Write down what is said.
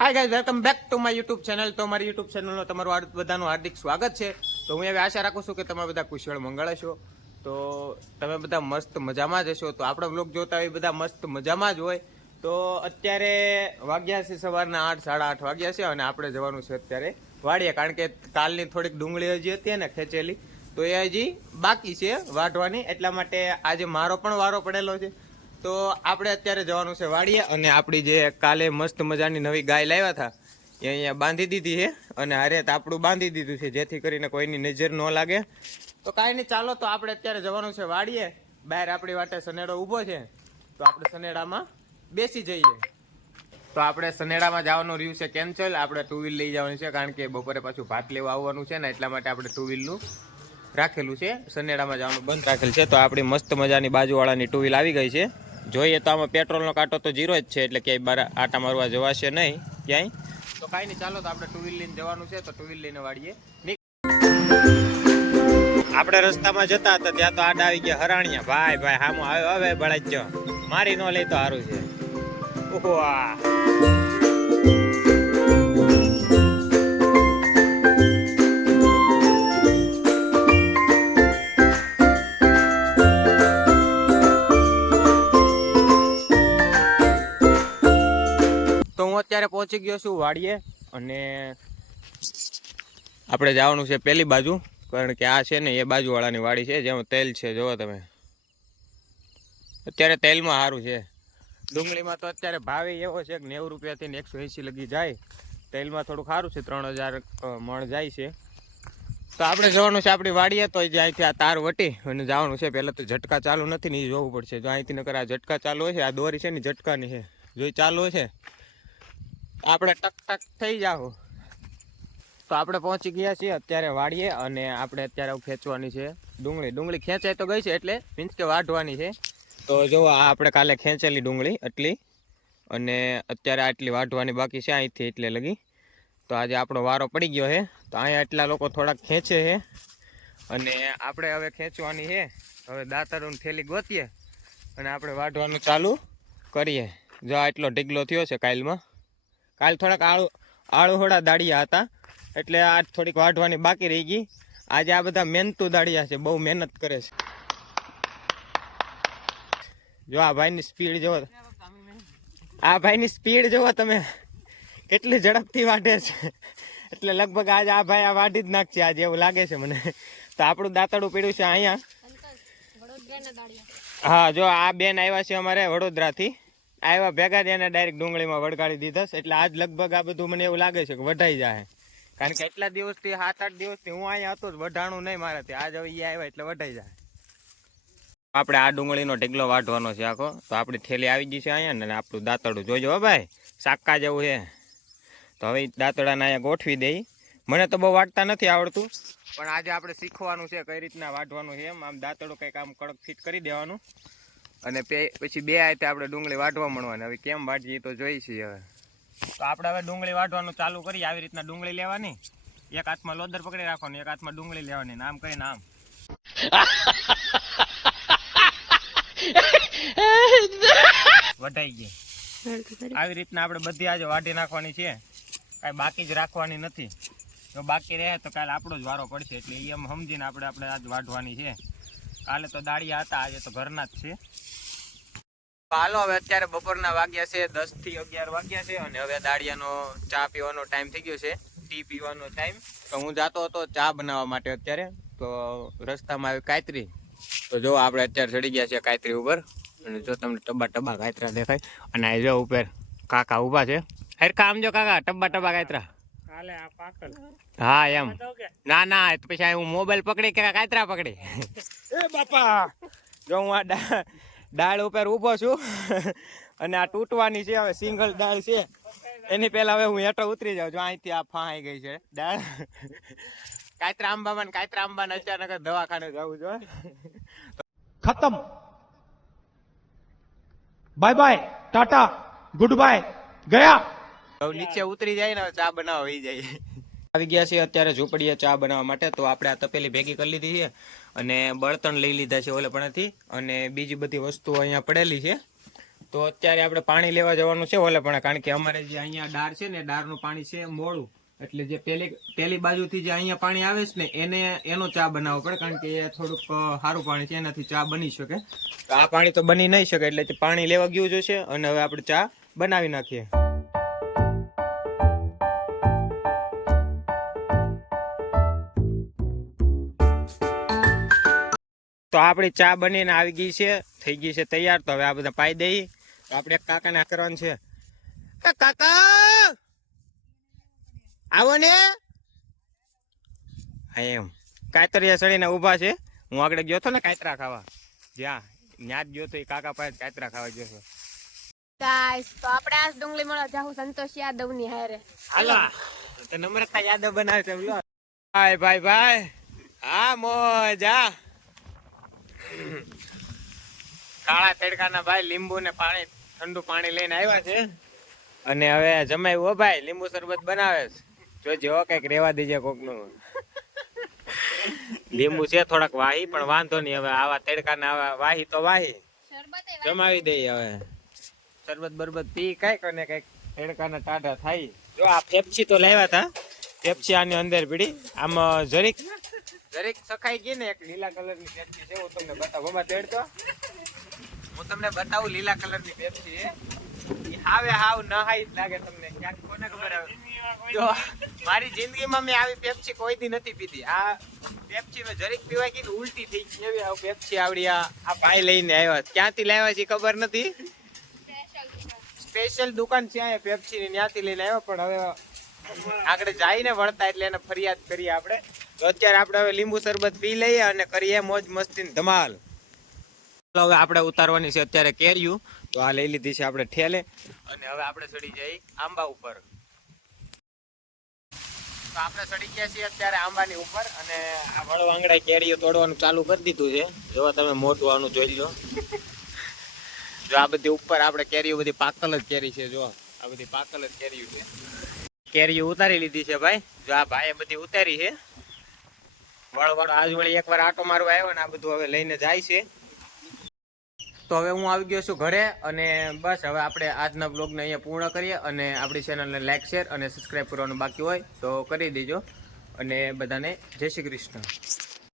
Hi guys, welcome back to my YouTube channel. તો મારી YouTube ચેનલનો તમારું બધાનું હાર્દિક સ્વાગત છે. તો હું એવી આશા રાખું છું કે તમે બધા કુશળ મંગળ હશો. તો તમે બધા મસ્ત મજામાં જ હશો. તો આપણો વ્લોગ જોતા હોય બધા મસ્ત મજામાં જ હોય. તો અત્યારે વાગ્યા છે સવારના 8, 8:30 વાગ્યા છે અને આપણે જવાનું છે અત્યારે વાડીએ, કારણ કે કાલની થોડીક ડુંગળી હજી હતી ને ખેંચેલી, તો એ હજી બાકી છે વાઢવાની. એટલા માટે આજે મારો પણ વારો પડેલો છે. તો આપણે અત્યારે જવાનું છે વાડીએ અને આપણી જે કાલે મસ્ત મજાની નવી ગાય લાવ્યા હતા એ અહીંયા બાંધી દીધી છે અને હારે તાપડું બાંધી દીધું છે, જેથી કરીને કોઈની નજર ન લાગે. તો કાંઈ નહીં, ચાલો તો આપણે અત્યારે જવાનું છે વાડીએ. બહાર આપણી વાટે સનેડો ઊભો છે, તો આપણે સનેડામાં બેસી જઈએ. તો આપણે સનેડામાં જવાનું રહ્યું છે કેન્સલ. આપણે ટુ વ્હીલ લઈ જવાની છે, કારણ કે બપોરે પાછું ભાત લેવા આવવાનું છે ને, એટલા માટે આપણે ટુ વ્હીલનું રાખેલું છે. સનેડામાં જવાનું બંધ રાખેલ છે. તો આપણી મસ્ત મજાની બાજુવાળાની ટુ વ્હીલ આવી ગઈ છે. જોઈએ તો આમાં પેટ્રોલનો કાંટો તો 0 જ છે, એટલે ક્યાંય બાર આટા મારવા જવાશે નહીં ક્યાંય. તો કાંઈ નહીં, ચાલો તો આપણે ટુ વ્હીલ લઈને જવાનું છે. તો ટુ વ્હીલ લઈને વાળીએ. આપણે રસ્તામાં જતા હતા ત્યાં તો આડા આવી ગયા હરાણિયા. ભાઈ ભાઈ હામો આવ્યો, હવે બળાઈ ગયો, મારી નો લઈ તો સારું છે. ઓહો અત્યારે પહોંચી ગયો છું વાડીએ અને આપણે જવાનું છે પેલી બાજુ, કારણ કે આ છે ને એ બાજુવાળાની વાડી છે જેમાં તેલ છે. જોવો તમે, અત્યારે તેલમાં સારું છે. ડુંગળીમાં તો અત્યારે ભાવ એવો છે કે 90 રૂપિયાથી 180 લગી જાય. તેલમાં થોડું સારું છે, 3000 મણ જાય છે. તો આપણે જવાનું છે આપણી વાડીએ. તો અહીંથી આ તાર વટી અને જવાનું છે. પહેલાં તો ઝટકા ચાલુ નથી ને એ જોવું પડશે. જો અહીંથી નકર આ ઝટકા ચાલુ હોય છે, આ દોરી છે ને ઝટકાની છે, જો ચાલુ છે આપણે ટક ટક થઈ જાવ. તો આપણે પહોંચી ગયા છીએ અત્યારે વાડીએ અને આપણે અત્યારે ખેંચવાની છે ડુંગળી. ડુંગળી ખેંચાઈ તો ગઈ છે, એટલે મીન્સ કે વાઢવાની છે. તો જો આ આપણે કાલે ખેંચેલી ડુંગળી એટલી, અને અત્યારે આટલી વાઢવાની બાકી છે અહીંથી એટલે લગી. તો આજે આપણો વારો પડી ગયો છે. તો અહીંયા એટલા લોકો થોડાક ખેંચે છે અને આપણે હવે ખેંચવાની છે. હવે દાતરનું થેલી ગોતીએ અને આપણે વાઢવાનું ચાલુ કરીએ. જો આટલો ઢીગલો થયો છે કાલમાં. કાલ થોડાક આળુહોડા દાડિયા હતા, એટલે આ થોડીક વાઢવાની બાકી રહી ગઈ. આજે આ બધા મહેનતું દાડિયા છે, બહુ મહેનત કરે છે. જો આ ભાઈની સ્પીડ જોવો, આ ભાઈની સ્પીડ જોવો તમે, કેટલી ઝડપથી વાઢે છે. એટલે લગભગ આજે આ ભાઈ આ વાઢી જ નાખશે આજે, એવું લાગે છે મને. તો આપણું દાંતડું પીડ્યું છે અહીંયા. હા, જો આ બેન આવ્યા છે અમારે વડોદરાથી, આવ્યા ભેગા જ એને ડાયરેક્ટ ડુંગળીમાં વળગાડી દીધા. એટલે આજ લગભગ આ બધું મને એવું લાગે છે કે વઢાઈ જાય, કારણ કે એટલા દિવસથી 7-8 દિવસથી હું અહીંયા હતો, વઢાણું નહીં મારાથી. આજ હવે એ આવ્યા એટલે વઢાઈ જાય. આપણે આ ડુંગળીનો ઢગલો વાઢવાનો છે આખો. તો આપણી થેલી આવી ગઈ છે અહીંયા ને આપણું દાંતડું જોજો હો ભાઈ, સાકા જેવું છે. તો હવે દાંતડાને અહીંયા ગોઠવી દઈ. મને તો બહુ વાટતા નથી આવડતું, પણ આજે આપણે શીખવાનું છે કઈ રીતના વાઢવાનું છે એમ. આમ દાંતડું કંઈક આમ કડક ફિટ કરી દેવાનું અને પછી બે આયતે આપણે ડુંગળી વાઢવા મળવાની. હવે કેમ વાઢીએ તો જોઈ છીએ હવે. તો આપણે હવે ડુંગળી વાઢવાનું ચાલુ કરીએ. આવી રીતના ડુંગળી લેવાની, એક હાથમાં લોદર પકડી રાખવાની, એક હાથમાં ડુંગળી લેવાની, આમ કરીને આમ વઢાઈ ગઈ. આવી રીતના આપણે બધી આજે વાઢી નાખવાની છે, કાંઈ બાકી જ રાખવાની નથી. જો બાકી રહે તો કાલે આપણો જ વારો પડશે, એટલે એમ સમજીને આપણે આજ વાઢવાની છે. કાલે તો દાળિયા હતા, આજે તો ઘરના જ છે. હાલો, હવે અત્યારે બપોરના વાગ્યા છે 10 થી 11 વાગ્યા છે અને હવે દાળિયાનો ચા પીવાનો ટાઈમ થઈ ગયો છે, ટી પીવાનો ટાઈમ. તો હું જાતો હતો ચા બનાવવા માટે અત્યારે. તો રસ્તામાં આવી કાતરી. તો જો આપણે અત્યારે ચડી ગયા છે કાતરી ઉપર, અને જો તમને ટબા કાતરા દેખાય. અને આ જો ઉપર કાકા ઊભા છે. હરખા આમ જો કાકા, ટબા કાતરા. હા એમ, ના પછી હું મોબાઈલ પકડી કે કાતરા પકડી. એ બાપા, જો હું આ દાળ ઉપર ઊભો છું અને આ તૂટવાની છે. હવે સિંગલ દાળ છે, એની પહેલા હવે હું હેઠો ઉતરી જાઉં છું. અહીંથી આ ફાઈ ગઈ છે દાળ. કાતરા આંબામાં અચાનક દવાખાને જવું જોઈએ. खत्म, bye bye, tata, good bye, गया. નીચે ઉતરી જાય ને ચા બનાવવા વહી જાય. આવી ગયા છે અત્યારે ઝૂંપડીએ ચા બનાવવા માટે. તો આપણે આ તપેલી ભેગી કરી લીધી છે અને બળતણ લઈ લીધા છે ઓલે પણથી, અને બીજી બધી વસ્તુઓ અહીંયા પડેલી છે. તો અત્યારે આપણે પાણી લેવા જવાનું છે ઓલે પણ, કારણ કે અમારે જે અહીંયા ડાર છે ને ડારનું પાણી છે મોડું, એટલે જે પેલી બાજુથી જે અહીંયા પાણી આવે છે ને એનો ચા બનાવવો પડે, કારણ કે એ થોડુંક સારું પાણી છે, એનાથી ચા બની શકે. તો આ પાણી તો બની નહીં શકે, એટલે પાણી લેવા ગયું જોશે અને હવે આપણે ચા બનાવી નાખીએ. તો આપણી ચા બનીને આવી ગઈ છે, થઈ ગઈ છે તૈયાર. તો હવે આ બધા પાઈ દઈ. તો આપણે એક કાકાને કરવાનું છે. કાકા આવો ને. એમ કાતરિયા ચડીને ઊભા છે. હું આગળ ગયો હતો ને કાતરા ખાવા, જ્યાં ન્યાજ ગયો તો એ કાકા પાસે કાતરા ખાવા ગયો છો. ગાઈસ તો આપણે આજ ડુંગળી મળવા જાહુ સંતોષ યાદવ ની હારે. હાલો તો નમ્રતા યાદવ બનાવે છે. ભાઈ ભાઈ ભાઈ, હા મોજા. કાળા તડકાના ભાઈ લીંબુ ને પાણી, ઠંડુ પાણી લઈને આવ્યા છે અને હવે જમાવ્યું. હો ભાઈ, લીંબુ શરબત બનાવે છે, જોજો કઈક રેવા દેજે કોક નું. લીંબુ છે થોડાક વાહી, પણ વાંધો નહીં. હવે આવા તડકાના આવા વાહી તો વાહી જમાવી દઈએ. હવે શરબત બરબત પી કઈક અને કઈક તડકાના ટાઢા થાય. જો આ પેપ્સી તો લાવ્યા હતા, પેપ્સી આની અંદર પીડી. આમ જરીક સખાઈ ગઈ ને, એક લીલા કલરની પેપ્સી છે. હું તમને બતાવું. મમ્મા તેડતો હું તમને બતાવું. લીલા કલરની પેપ્સી છે. હાવે હાવ નહાઈ જ લાગે તમને. ક્યાંક કોને ખબર આવે. જો મારી જિંદગીમાં મેં આવી પેપ્સી કોઈ દી નથી પીધી. આ પેપ્સી મેં જરીક પીવાય કીધું ઉલટી થઈ ગઈ એવી આવ પેપ્સી આવડી. આ ભાઈ લઈને આવ્યા. ક્યાંથી લાવ્યા છે ખબર નથી. સ્પેશિયલ દુકાન છે આ પેપ્સી ની, ત્યાંથી લઈને આવ્યો. પણ હવે આગળ જઈને વળતા એટલે એને ફરિયાદ કરીએ આપણે. તો અત્યારે આપણે હવે લીંબુ શરબત પી લઈએ અને કરીએ મોજ મસ્તી ધમાલ. હવે આપણે ઉતારવાની છે અત્યારે કેરીયું. તો આ લઈ લીધી છે આપણે ઠેલે અને હવે આપણે ચડી જઈએ આંબા ઉપર. તો આપણે ચડી ગયા છીએ અત્યારે આંબાની ઉપર અને આ વળો આંગળા કેરીઓ તોડવાનું ચાલુ કરી દીધું છે. જો તમે મોટું આનું જોઈ લો. જો આ બધી ઉપર આપણે કેરીઓ બધી પાકલ જ કેરી છે. જો આ બધી પાકલ જ કેરીઓ છે. કેરીઓ ઉતારી લીધી છે ભાઈ. જો આ ભાઈએ બધી ઉતારી છે. વળ આજ વળી એકવાર આટો મારવા આવ્યો ને આ બધું હવે લઈને જાય છે. તો હવે હું આવી ગયો છું ઘરે અને બસ હવે આપણે આજના બ્લોગને અહીંયા પૂર્ણ કરીએ. અને આપણી ચેનલને લાઈક, શેર અને સબસ્ક્રાઈબ કરવાનું બાકી હોય તો કરી દેજો. અને બધાને જય શ્રી કૃષ્ણ.